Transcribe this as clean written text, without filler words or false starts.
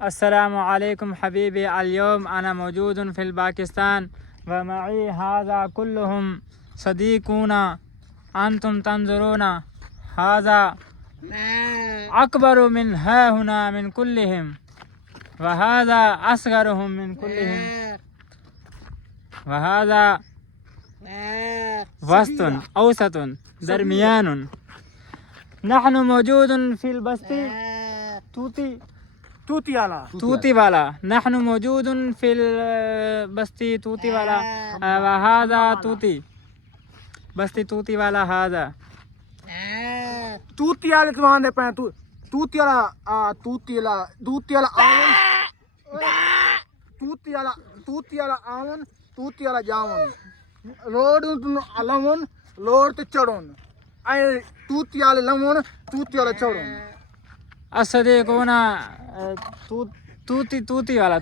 अस्सलामु अलैकुम हबीबी अल-यौम अना मौजूदुन फिल पाकिस्तान व मई हाज़ा कुल्लुहुम सदीकुना अंतुम तंजुरूना हाज़ा अकबरु मिन हाहुना मिन कुल्लिहिम व हाज़ा असगरुहुम मिन कुल्लिहिम व हाज़ा वस्तुन औसतुन दरमियानुन नहनु मौजूदुन फिल बस्ती तूती वाला नहनु मौजूदुन फिल बस्ती तूती वाला व हाज़ा तूती बस्ती तूती वाला हाज़ा तूती वाले तुम्हारे पे तूती वाला आवन तूती वाला जावन रोड अलवन लोड ते चढ़न आई तूती वाले लवन तूती वाला चढ़न असदीकुना तूती वाला